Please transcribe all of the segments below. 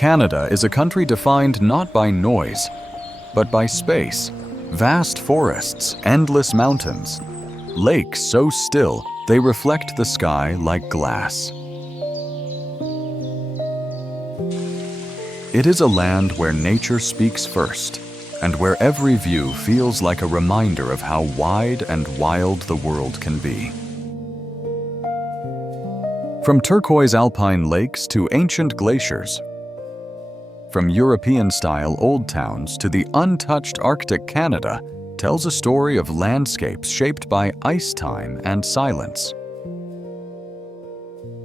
Canada is a country defined not by noise, but by space. Vast forests, endless mountains, lakes so still they reflect the sky like glass. It is a land where nature speaks first, and where every view feels like a reminder of how wide and wild the world can be. From turquoise alpine lakes to ancient glaciers, from European-style old towns to the untouched Arctic Canada tells a story of landscapes shaped by ice time and silence.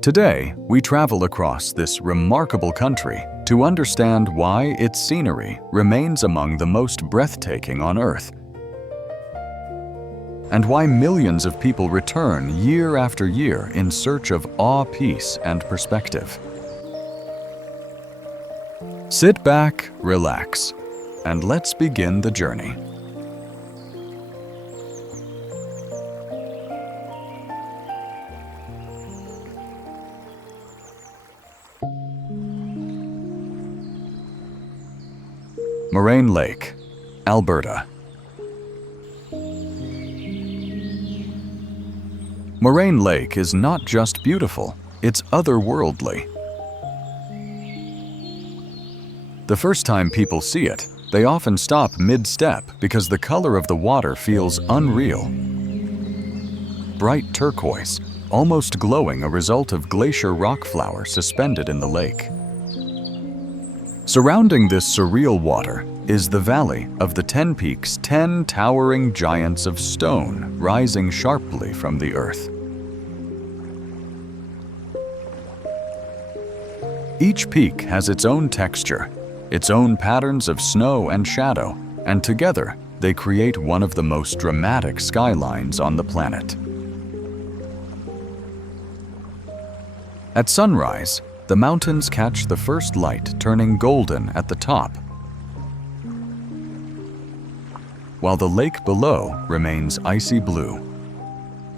Today, we travel across this remarkable country to understand why its scenery remains among the most breathtaking on Earth, and why millions of people return year after year in search of awe, peace, and perspective. Sit back, relax, and let's begin the journey. Moraine Lake, Alberta. Moraine Lake is not just beautiful, it's otherworldly. The first time people see it, they often stop mid-step because the color of the water feels unreal. Bright turquoise, almost glowing, a result of glacier rock flour suspended in the lake. Surrounding this surreal water is the valley of the 10 Peaks, 10 towering giants of stone rising sharply from the earth. Each peak has its own texture, its own patterns of snow and shadow, and together they create one of the most dramatic skylines on the planet. At sunrise, the mountains catch the first light, turning golden at the top, while the lake below remains icy blue.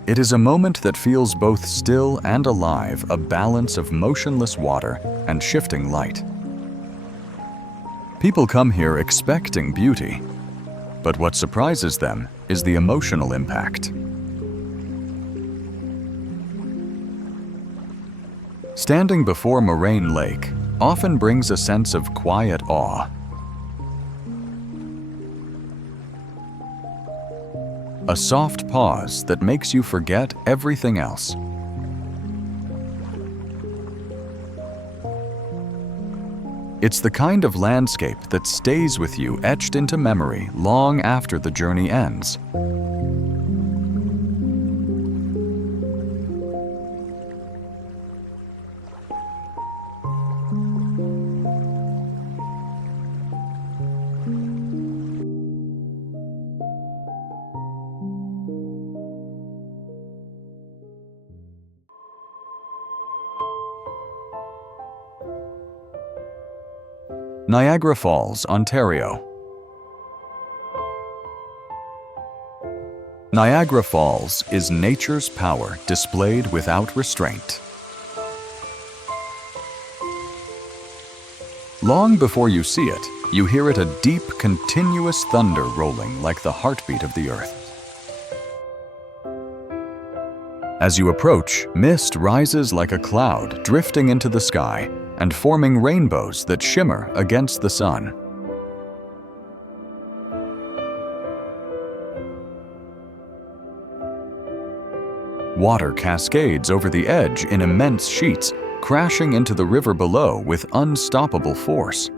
It is a moment that feels both still and alive, a balance of motionless water and shifting light. People come here expecting beauty, but what surprises them is the emotional impact. Standing before Moraine Lake often brings a sense of quiet awe. A soft pause that makes you forget everything else. It's the kind of landscape that stays with you, etched into memory long after the journey ends. Niagara Falls, Ontario. Niagara Falls is nature's power displayed without restraint. Long before you see it, you hear it, a deep, continuous thunder rolling like the heartbeat of the earth. As you approach, mist rises like a cloud, drifting into the sky and forming rainbows that shimmer against the sun. Water cascades over the edge in immense sheets, crashing into the river below with unstoppable force.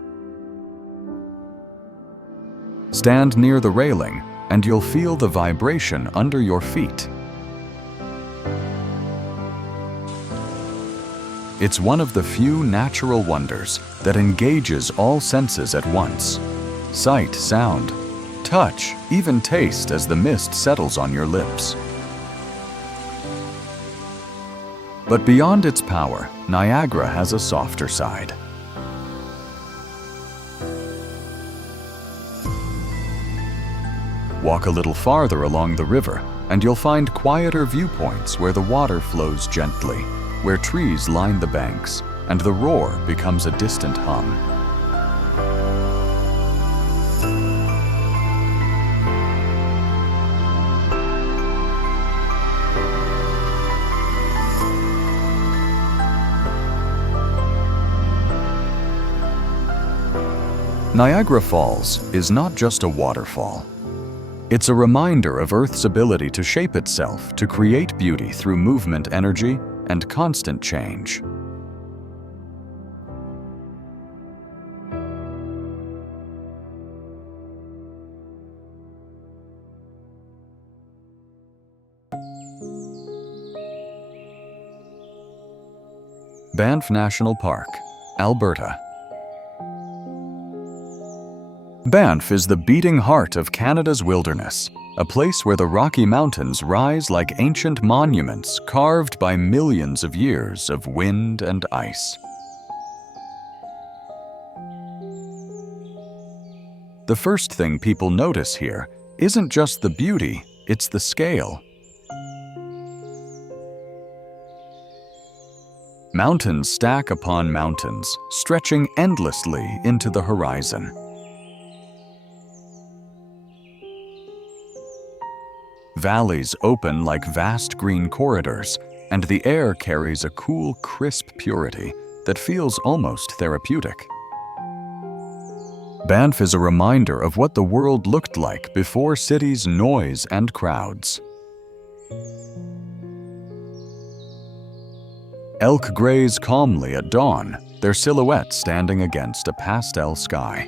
Stand near the railing, and you'll feel the vibration under your feet. It's one of the few natural wonders that engages all senses at once. Sight, sound, touch, even taste as the mist settles on your lips. But beyond its power, Niagara has a softer side. Walk a little farther along the river, and you'll find quieter viewpoints where the water flows gently, where trees line the banks, and the roar becomes a distant hum. Niagara Falls is not just a waterfall. It's a reminder of Earth's ability to shape itself to create beauty through movement, energy, and constant change. Banff National Park, Alberta. Banff is the beating heart of Canada's wilderness, a place where the Rocky Mountains rise like ancient monuments carved by millions of years of wind and ice. The first thing people notice here isn't just the beauty, it's the scale. Mountains stack upon mountains, stretching endlessly into the horizon. Valleys open like vast green corridors, and the air carries a cool, crisp purity that feels almost therapeutic. Banff is a reminder of what the world looked like before cities' noise and crowds. Elk graze calmly at dawn, their silhouettes standing against a pastel sky.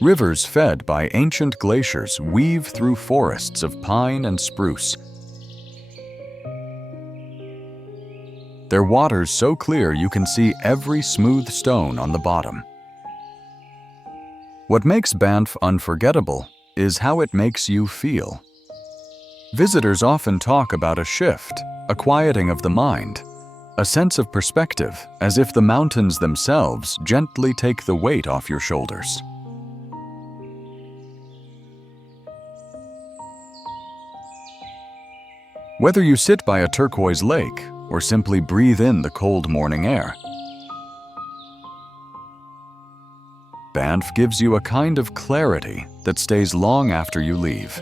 Rivers fed by ancient glaciers weave through forests of pine and spruce. Their waters so clear you can see every smooth stone on the bottom. What makes Banff unforgettable is how it makes you feel. Visitors often talk about a shift, a quieting of the mind, a sense of perspective, as if the mountains themselves gently take the weight off your shoulders. Whether you sit by a turquoise lake or simply breathe in the cold morning air, Banff gives you a kind of clarity that stays long after you leave.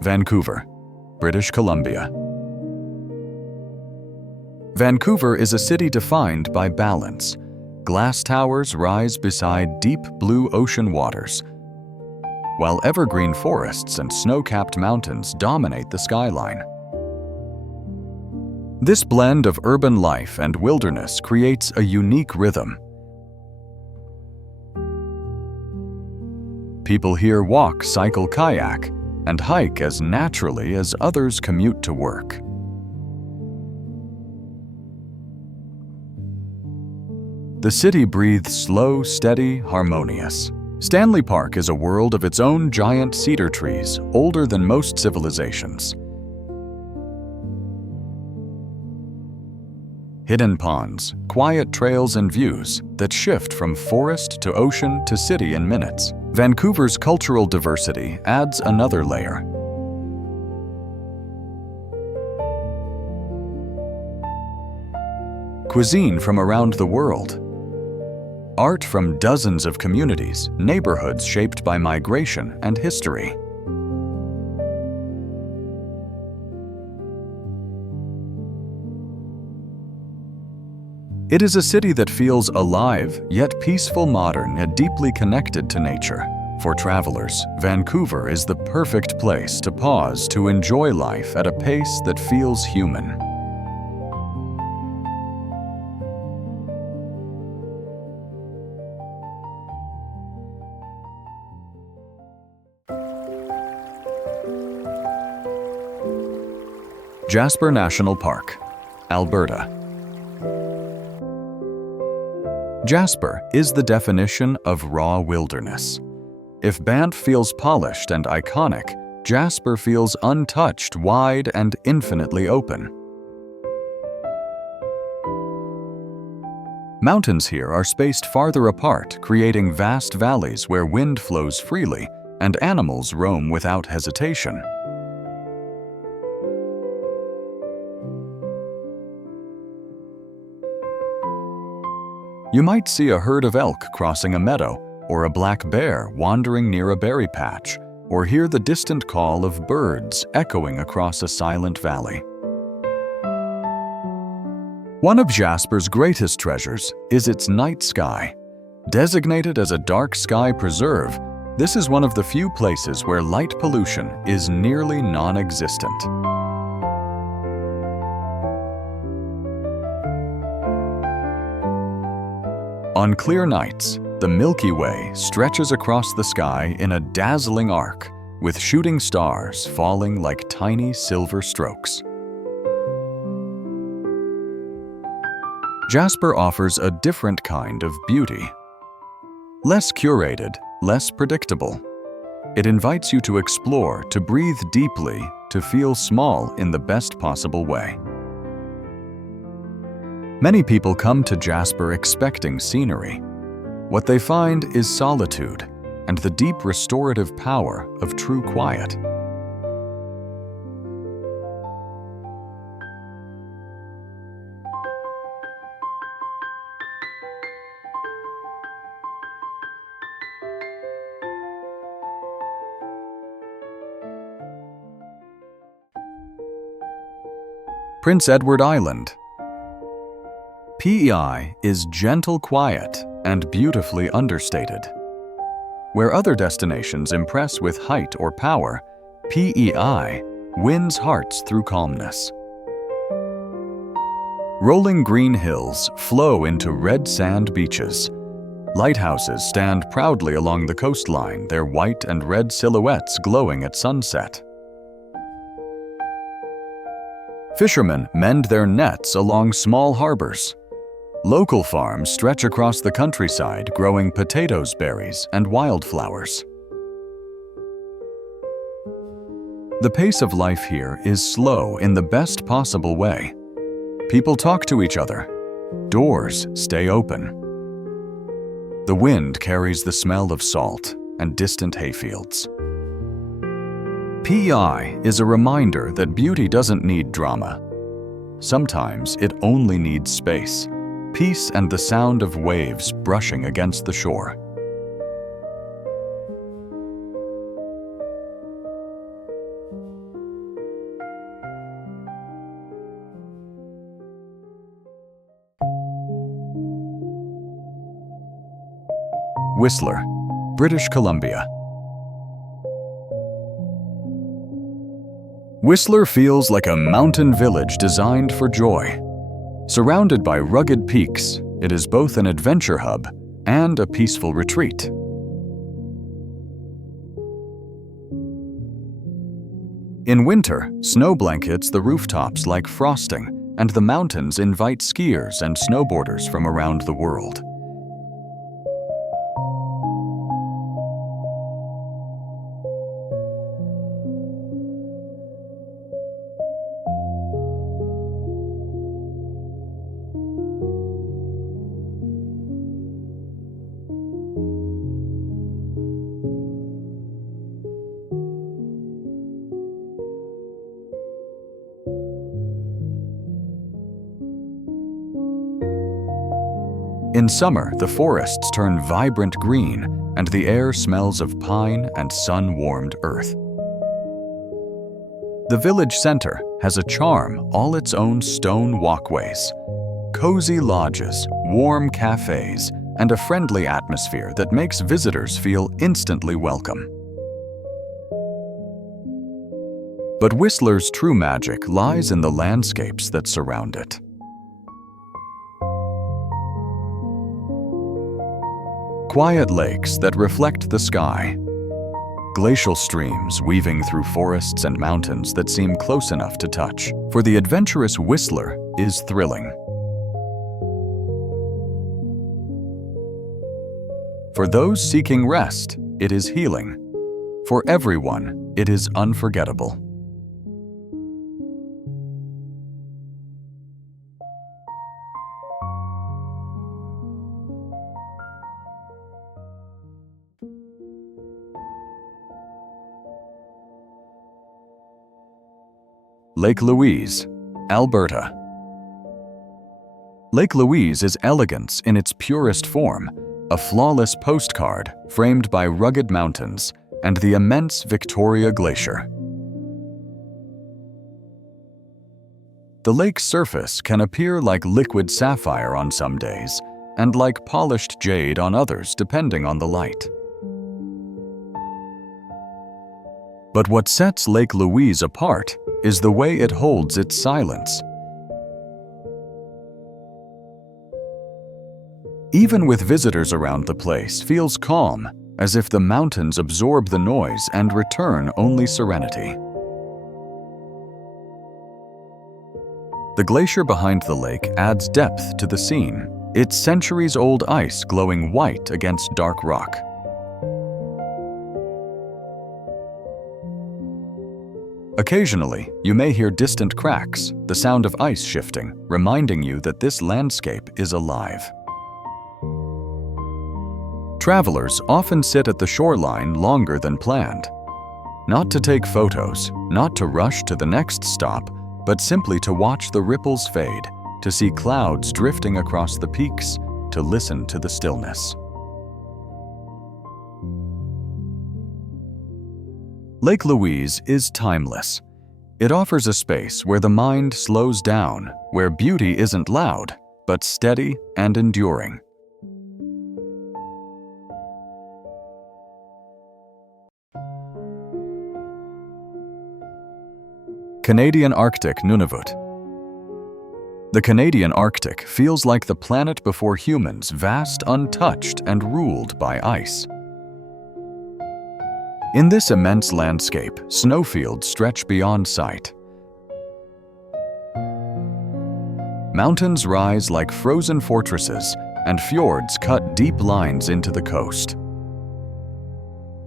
Vancouver, British Columbia. Vancouver is a city defined by balance. Glass towers rise beside deep blue ocean waters, while evergreen forests and snow-capped mountains dominate the skyline. This blend of urban life and wilderness creates a unique rhythm. People here walk, cycle, kayak, and hike as naturally as others commute to work. The city breathes slow, steady, harmonious. Stanley Park is a world of its own giant cedar trees, older than most civilizations. Hidden ponds, quiet trails and views that shift from forest to ocean to city in minutes. Vancouver's cultural diversity adds another layer. Cuisine from around the world. Art from dozens of communities, neighborhoods shaped by migration and history. It is a city that feels alive, yet peaceful, modern, and deeply connected to nature. For travelers, Vancouver is the perfect place to pause to enjoy life at a pace that feels human. Jasper National Park, Alberta. Jasper is the definition of raw wilderness. If Banff feels polished and iconic, Jasper feels untouched, wide, and infinitely open. Mountains here are spaced farther apart, creating vast valleys where wind flows freely and animals roam without hesitation. You might see a herd of elk crossing a meadow, or a black bear wandering near a berry patch, or hear the distant call of birds echoing across a silent valley. One of Jasper's greatest treasures is its night sky. Designated as a dark sky preserve, this is one of the few places where light pollution is nearly non-existent. On clear nights, the Milky Way stretches across the sky in a dazzling arc, with shooting stars falling like tiny silver strokes. Jasper offers a different kind of beauty. Less curated, less predictable. It invites you to explore, to breathe deeply, to feel small in the best possible way. Many people come to Jasper expecting scenery. What they find is solitude and the deep restorative power of true quiet. Prince Edward Island. PEI is gentle quiet and beautifully understated. Where other destinations impress with height or power, PEI wins hearts through calmness. Rolling green hills flow into red sand beaches. Lighthouses stand proudly along the coastline, their white and red silhouettes glowing at sunset. Fishermen mend their nets along small harbors. Local farms stretch across the countryside, growing potatoes, berries, and wildflowers. The pace of life here is slow in the best possible way. People talk to each other. Doors stay open. The wind carries the smell of salt and distant hayfields. PEI is a reminder that beauty doesn't need drama. Sometimes it only needs space, peace, and the sound of waves brushing against the shore. Whistler, British Columbia. Whistler feels like a mountain village designed for joy. Surrounded by rugged peaks, it is both an adventure hub and a peaceful retreat. In winter, snow blankets the rooftops like frosting, and the mountains invite skiers and snowboarders from around the world. In summer, the forests turn vibrant green, and the air smells of pine and sun-warmed earth. The village center has a charm all its own: stone walkways, cozy lodges, warm cafes, and a friendly atmosphere that makes visitors feel instantly welcome. But Whistler's true magic lies in the landscapes that surround it. Quiet lakes that reflect the sky. Glacial streams weaving through forests and mountains that seem close enough to touch. For the adventurous Whistler is thrilling. For those seeking rest, it is healing. For everyone, it is unforgettable. Lake Louise, Alberta. Lake Louise is elegance in its purest form, a flawless postcard framed by rugged mountains and the immense Victoria Glacier. The lake's surface can appear like liquid sapphire on some days and like polished jade on others depending on the light. But what sets Lake Louise apart is the way it holds its silence. Even with visitors around, the place feels calm, as if the mountains absorb the noise and return only serenity. The glacier behind the lake adds depth to the scene, its centuries-old ice glowing white against dark rock. Occasionally, you may hear distant cracks, the sound of ice shifting, reminding you that this landscape is alive. Travelers often sit at the shoreline longer than planned. Not to take photos, not to rush to the next stop, but simply to watch the ripples fade, to see clouds drifting across the peaks, to listen to the stillness. Lake Louise is timeless. It offers a space where the mind slows down, where beauty isn't loud, but steady and enduring. Canadian Arctic Nunavut. The Canadian Arctic feels like the planet before humans, vast, untouched, and ruled by ice. In this immense landscape, snowfields stretch beyond sight. Mountains rise like frozen fortresses, and fjords cut deep lines into the coast.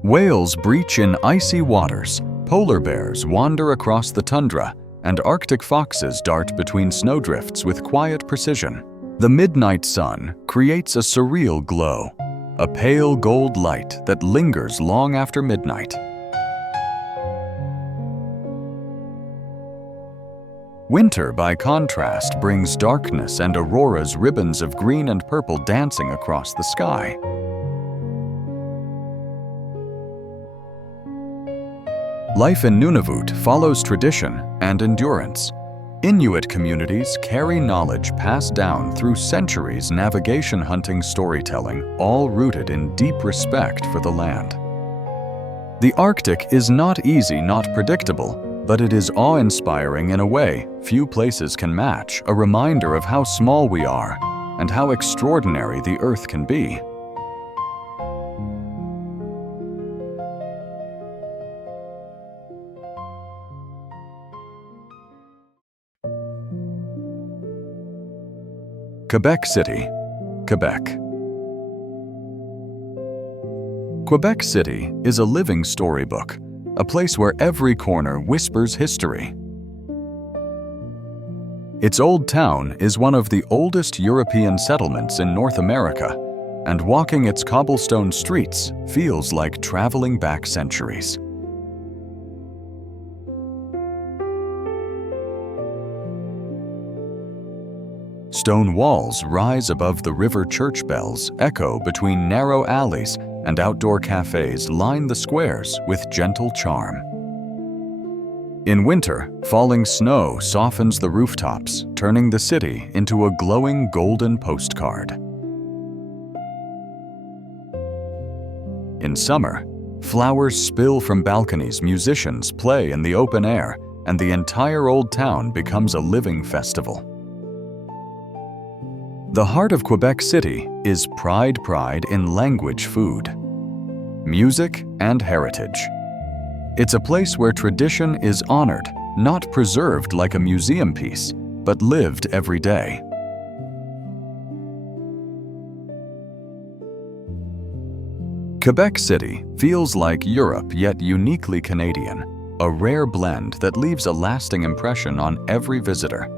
Whales breach in icy waters, polar bears wander across the tundra, and Arctic foxes dart between snowdrifts with quiet precision. The midnight sun creates a surreal glow, a pale gold light that lingers long after midnight. Winter, by contrast, brings darkness and auroras, ribbons of green and purple dancing across the sky. Life in Nunavut follows tradition and endurance. Inuit communities carry knowledge passed down through centuries, navigation, hunting, storytelling, all rooted in deep respect for the land. The Arctic is not easy, not predictable, but it is awe-inspiring in a way few places can match, a reminder of how small we are and how extraordinary the Earth can be. Quebec City, Quebec. Quebec City is a living storybook, a place where every corner whispers history. Its old town is one of the oldest European settlements in North America, and walking its cobblestone streets feels like traveling back centuries. Stone walls rise above the river, church bells echo between narrow alleys, and outdoor cafes line the squares with gentle charm. In winter, falling snow softens the rooftops, turning the city into a glowing golden postcard. In summer, flowers spill from balconies, musicians play in the open air, and the entire old town becomes a living festival. The heart of Quebec City is pride in language, food, music, and heritage. It's a place where tradition is honored, not preserved like a museum piece, but lived every day. Quebec City feels like Europe, yet uniquely Canadian, a rare blend that leaves a lasting impression on every visitor.